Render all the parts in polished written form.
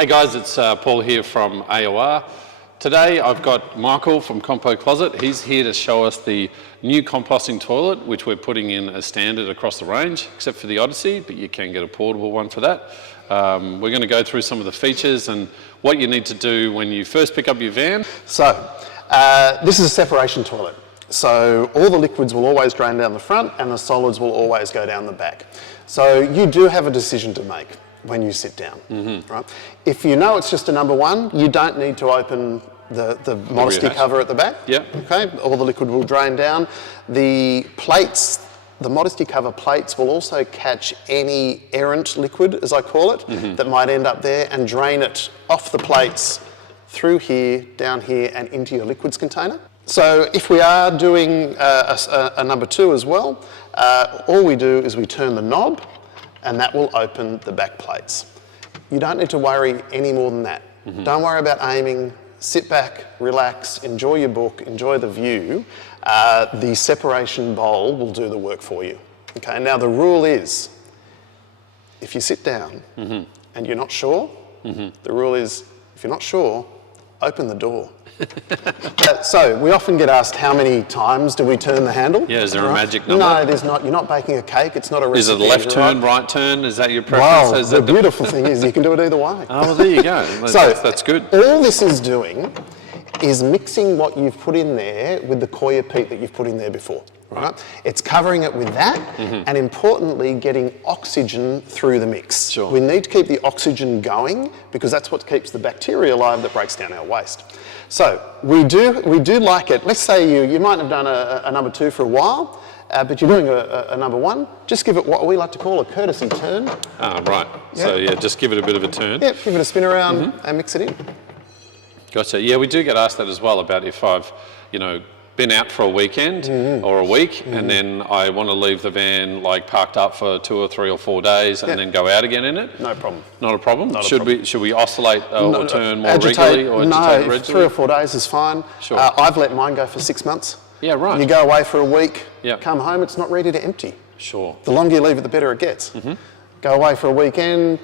Hey guys, it's Paul here from AOR. Today I've got Michael from CompoCloset. He's here to show us the new composting toilet, which we're putting in as standard across the range, except for the Odyssey, but you can get a portable one for that. We're going to go through some of the features and what you need to do when you first pick up your van. So, this is a separation toilet. So all the liquids will always drain down the front and the solids will always go down the back. So you do have a decision to make when you sit down, right? If you know it's just a number one, you don't need to open the modesty cover at the back. Yeah. Okay, all the liquid will drain down. The plates, the modesty cover plates will also catch any errant liquid, as I call it, that might end up there and drain it off the plates through here, down here and into your liquids container. So if we are doing a number two as well, all we do is we turn the knob and that will open the back plates. You don't need to worry any more than that. Don't worry about aiming, sit back, relax, enjoy your book, enjoy the view. The separation bowl will do the work for you. Okay, now the rule is, if you sit down and you're not sure, the rule is, if you're not sure, open the door. So we often get asked, how many times do we turn the handle? Yeah, is there a magic number? No, there's not. You're not baking a cake. It's not a recipe. Is it a left turn, right turn? Is that your preference? Well, the beautiful thing is you can do it either way. Oh, well, there you go. That's good. All this is doing is mixing what you've put in there with the coir peat that you've put in there before. Right. It's covering it with that and importantly getting oxygen through the mix. Sure. We need to keep the oxygen going because that's what keeps the bacteria alive that breaks down our waste. So we do like it. Let's say you might have done a number two for a while, but you're doing a number one. Just give it what we like to call a courtesy turn. Ah, right. Yeah. So yeah, just give it a bit of a turn. Yeah, give it a spin around and mix it in. Gotcha. Yeah, we do get asked that as well about if I've, been out for a weekend or a week and then I want to leave the van like parked up for 2 or 3 or 4 days and then go out again in it. No problem. Not a problem? Not a problem. Should we oscillate or turn more regularly or agitate regularly? 3 or 4 days is fine. Sure. I've let mine go for 6 months. Yeah, right. You go away for a week, Yeah. come home, it's not ready to empty. Sure. The longer you leave it, the better it gets. Go away for a weekend,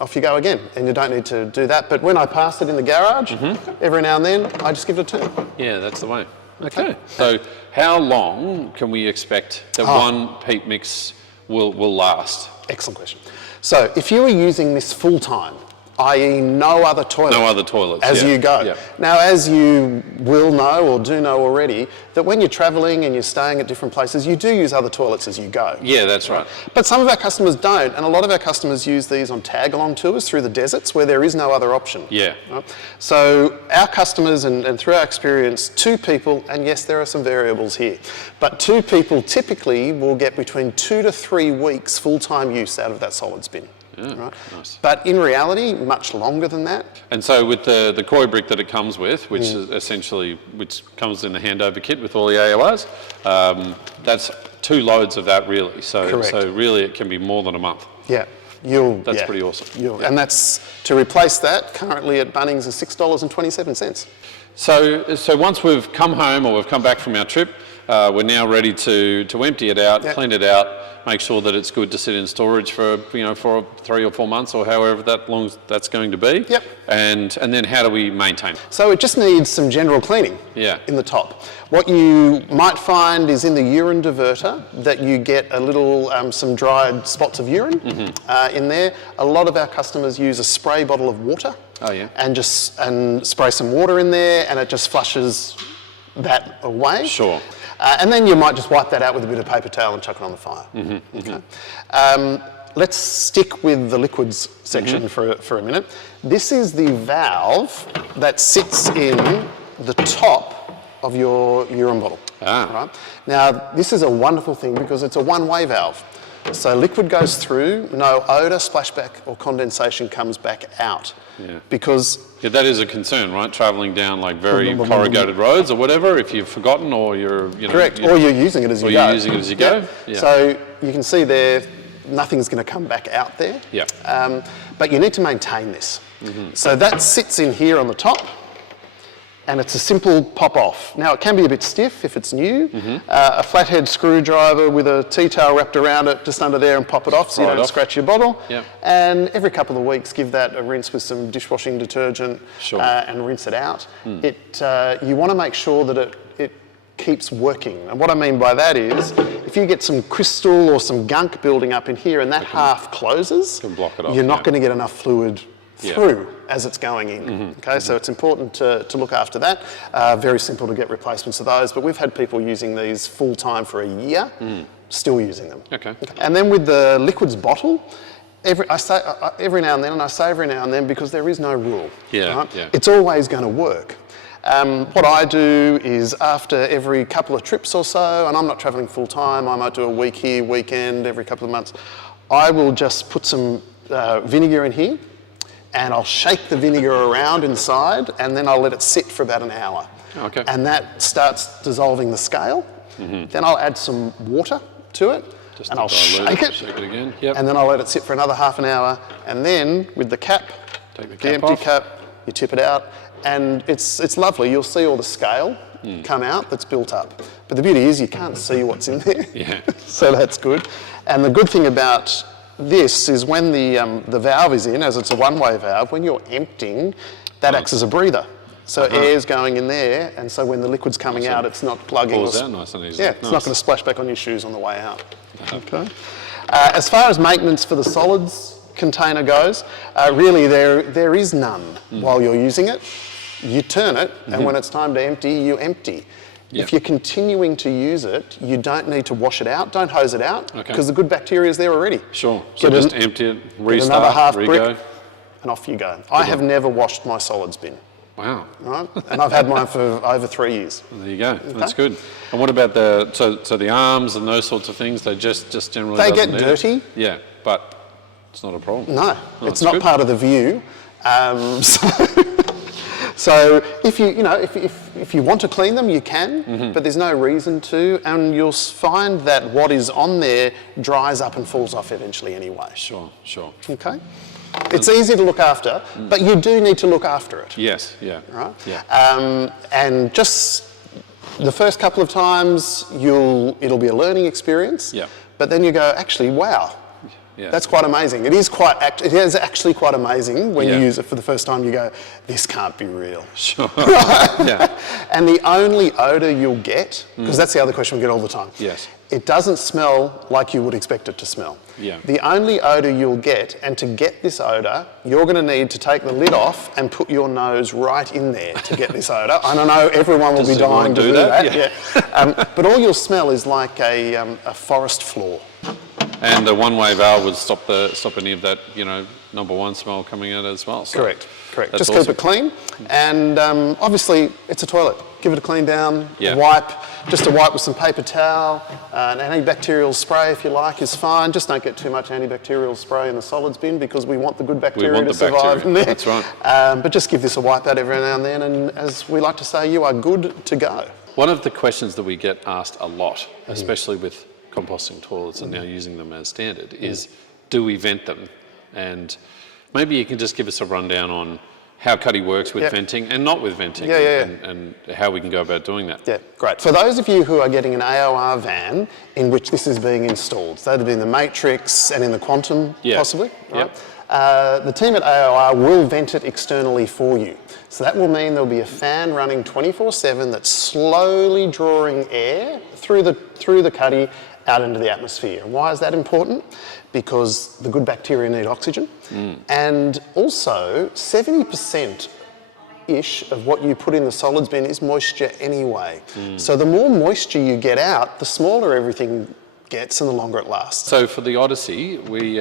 off you go again, and you don't need to do that. But when I pass it in the garage, every now and then, I just give it a turn. Yeah, that's the way. Okay. So how long can we expect that one peat mix will last? Excellent question. So if you were using this full time, i.e. no other toilet. No other toilets. As you go. Yeah. Now, as you will know or do know already, that when you're travelling and you're staying at different places, you do use other toilets as you go. Yeah, that's right. But some of our customers don't, and a lot of our customers use these on tag-along tours through the deserts where there is no other option. Yeah. Right? So our customers, and through our experience, 2 people, and yes, there are some variables here, but 2 people typically will get between 2 to 3 weeks full-time use out of that solids bin. Yeah, right? Nice. But in reality, much longer than that. And so with the coir brick that it comes with, which is essentially, which comes in the handover kit with all the AORs, that's 2 loads of that really. So really it can be more than a month. Yeah. That's pretty awesome. Yeah. And that's, to replace that, currently at Bunnings is $6.27. So once we've come home or we've come back from our trip, we're now ready to empty it out, clean it out, make sure that it's good to sit in storage for for 3 or 4 months or however long that's going to be. Yep. And then how do we maintain? So it just needs some general cleaning. Yeah. In the top. What you might find is in the urine diverter that you get a little some dried spots of urine in there. A lot of our customers use a spray bottle of water. Oh yeah. And spray some water in there, and it just flushes that away. Sure. And then you might just wipe that out with a bit of paper towel and chuck it on the fire. Okay. Let's stick with the liquids section for a minute. This is the valve that sits in the top of your urine bottle. Right? Now, this is a wonderful thing because it's a one-way valve. So liquid goes through, no odour, splashback or condensation comes back out. Yeah. Because that is a concern, right? Travelling down like very corrugated roads or whatever, if you've forgotten or you're, correct, or you're using it as you go. Or you're using it as you go. Yeah. So you can see there, nothing's going to come back out there. Yeah. But you need to maintain this. So that sits in here on the top. and it's a simple pop-off. Now, it can be a bit stiff if it's new. A flathead screwdriver with a T-tail wrapped around it just under there and pop it off so you don't scratch your bottle. Yep. And every couple of weeks, give that a rinse with some dishwashing detergent and rinse it out. You want to make sure that it keeps working. And what I mean by that is, if you get some crystal or some gunk building up in here and that half closes, block it off, you're not going to get enough fluid through as it's going in. Okay, so it's important to look after that. Very simple to get replacements of those, but we've had people using these full time for a year, still using them. Okay. And then with the liquids bottle, I say every now and then, and I say every now and then because there is no rule. It's always going to work. What I do is after every couple of trips or so, and I'm not travelling full time, I might do a week here, weekend, every couple of months, I will just put some vinegar in here, and I'll shake the vinegar around inside, and then I'll let it sit for about an hour. Okay. And that starts dissolving the scale. Then I'll add some water to it, and I'll shake it again. and then I'll let it sit for another half an hour, and then with the cap, Take the empty cap, you tip it out, and it's lovely. You'll see all the scale come out that's built up. But the beauty is you can't see what's in there, so that's good. And the good thing about this is when the valve is in, as it's a one-way valve, when you're emptying, that acts as a breather. So air's going in there, and so when the liquid's coming out, it's not plugging. Pours out nice and easy. Yeah, it's not going to splash back on your shoes on the way out. Okay. As far as maintenance for the solids container goes, really there is none while you're using it. You turn it, and when it's time to empty, you empty. If you're continuing to use it, you don't need to wash it out. Don't hose it out, because the good bacteria is there already. Sure. So just empty it, restart, another half re-go. brick, and off you go. I have never washed my solids bin. Wow. Right? And I've had mine for over 3 years. There you go. That's good. And what about so the arms and those sorts of things? They just generally they get dirty. Yeah, but it's not a problem. No, it's not part of the view. So if if you want to clean them, you can, but there's no reason to, and you'll find that what is on there dries up and falls off eventually anyway. Sure. Okay. It's easy to look after, but you do need to look after it. Yes. Yeah. Right. Yeah. And just the first couple of times, it'll be a learning experience. Yeah. But then you go, actually, wow. Yeah. That's quite amazing. It is actually quite amazing when you use it for the first time. You go, this can't be real. Sure. And the only odour you'll get, because that's the other question we get all the time. Yes. It doesn't smell like you would expect it to smell. Yeah. The only odour you'll get, and to get this odour, you're going to need to take the lid off and put your nose right in there to get this odour. And I know everyone will be dying to do that. Yeah. But all you'll smell is like a forest floor. And the one-way valve would stop any of that, number one smell coming out as well. So Correct. Just keep it clean, and obviously it's a toilet. Give it a clean down, a wipe with some paper towel, an antibacterial spray if you like is fine. Just don't get too much antibacterial spray in the solids bin because we want the good bacteria to survive in there. That's right. But just give this a wipe out every now and then, and as we like to say, you are good to go. One of the questions that we get asked a lot, especially with composting toilets and now using them as standard, is do we vent them? And maybe you can just give us a rundown on how Cuddy works with venting and not with venting, and how we can go about doing that. Yeah, great. For those of you who are getting an AOR van in which this is being installed, so that'd be in the Matrix and in the Quantum possibly, right? The team at AOR will vent it externally for you. So that will mean there'll be a fan running 24/7 that's slowly drawing air through the cuddy out into the atmosphere. Why is that important? Because the good bacteria need oxygen, and also 70%-ish of what you put in the solids bin is moisture anyway. So the more moisture you get out, the smaller everything gets and the longer it lasts. So for the Odyssey, we,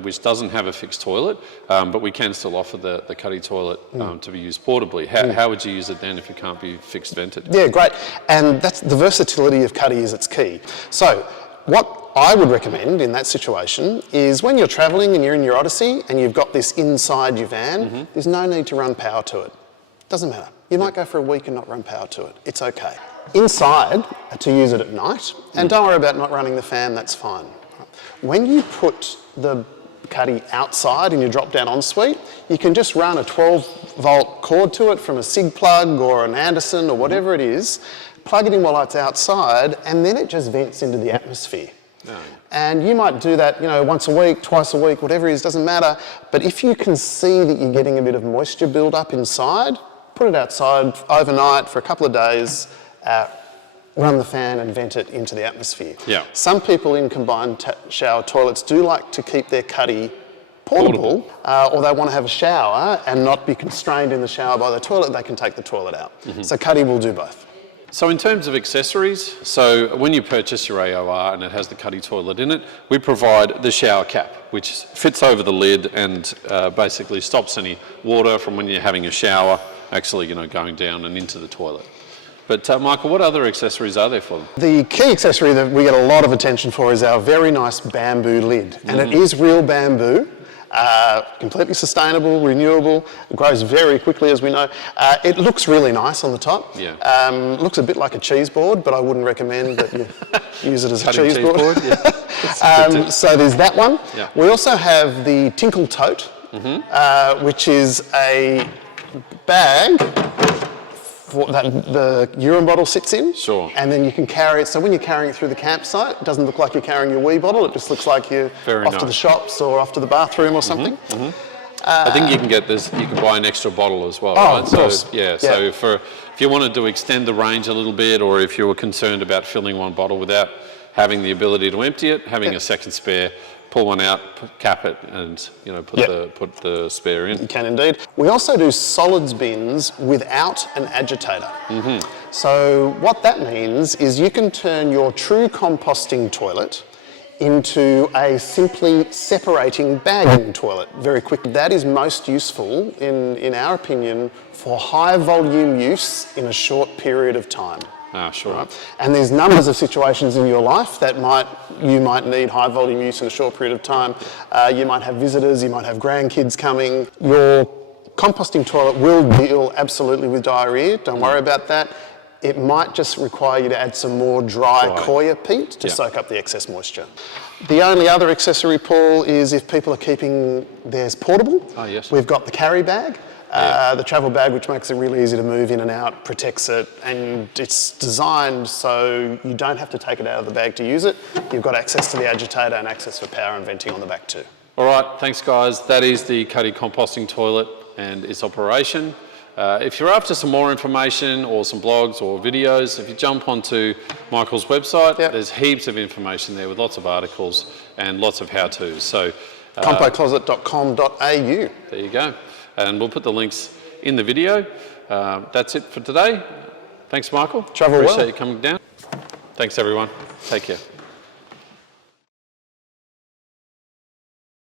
which doesn't have a fixed toilet, but we can still offer the Cuddy toilet to be used portably. How would you use it then if it can't be fixed vented? Yeah, great. And that's the versatility of Cuddy is its key. So what I would recommend in that situation is when you're travelling and you're in your Odyssey and you've got this inside your van, there's no need to run power to it. Doesn't matter. You might go for a week and not run power to it. It's okay. Inside, to use it at night, and don't worry about not running the fan, that's fine. When you put the Cuddy outside in your drop-down ensuite, you can just run a 12-volt cord to it from a SIG plug or an Anderson or whatever it is, plug it in while it's outside, and then it just vents into the atmosphere. Oh. And you might do that, you know, once a week, twice a week, whatever it is, doesn't matter. But if you can see that you're getting a bit of moisture build up inside, put it outside overnight for a couple of days, run the fan and vent it into the atmosphere. Yeah. Some people in combined shower toilets do like to keep their Cuddy portable. Or they want to have a shower and not be constrained in the shower by the toilet, they can take the toilet out. So Cuddy will do both. So in terms of accessories, so when you purchase your AOR and it has the Cuddy toilet in it, we provide the shower cap, which fits over the lid and basically stops any water from when you're having a shower actually, you know, going down and into the toilet. But Michael, what other accessories are there for them? The key accessory that we get a lot of attention for is our very nice bamboo lid. And it is real bamboo, completely sustainable, renewable, it grows very quickly as we know. It looks really nice on the top. Yeah. Looks a bit like a cheese board, but I wouldn't recommend that you use it as a Cutting cheese board. Yeah. So there's that one. Yeah. We also have the Tinkle Tote, which is a bag that the urine bottle sits in. Sure. And then you can carry it. So when you're carrying it through the campsite, it doesn't look like you're carrying your wee bottle. It just looks like you're off to the shops or off to the bathroom or something. I think you can get this. You can buy an extra bottle as well. Oh, right? of course. So yeah. So if you wanted to extend the range a little bit, or if you were concerned about filling one bottle without having the ability to empty it, having a second spare, pull one out, cap it, and you know put the spare in. You can indeed. We also do solids bins without an agitator. So what that means is you can turn your true composting toilet into a simply separating bagging toilet very quickly. That is most useful, in our opinion, for high volume use in a short period of time. Ah, sure. Right? And there's numbers of situations in your life that you might need high volume use in a short period of time. You might have visitors, you might have grandkids coming. Your composting toilet will deal absolutely with diarrhea, don't worry about that. It might just require you to add some more dry coir peat to soak up the excess moisture. The only other accessory, Paul, is if people are keeping theirs portable. Oh, yes. We've got the carry bag. The travel bag, which makes it really easy to move in and out, protects it, and it's designed so you don't have to take it out of the bag to use it. You've got access to the agitator and access for power and venting on the back too. All right, thanks guys. That is the Cuddy composting toilet and its operation. If you're after some more information or some blogs or videos, if you jump onto Michael's website, there's heaps of information there with lots of articles and lots of how-tos. So CompoCloset.com.au. There you go. And we'll put the links in the video. That's it for today. Thanks, Michael. Travel well. Appreciate you coming down. Thanks, everyone. Take care.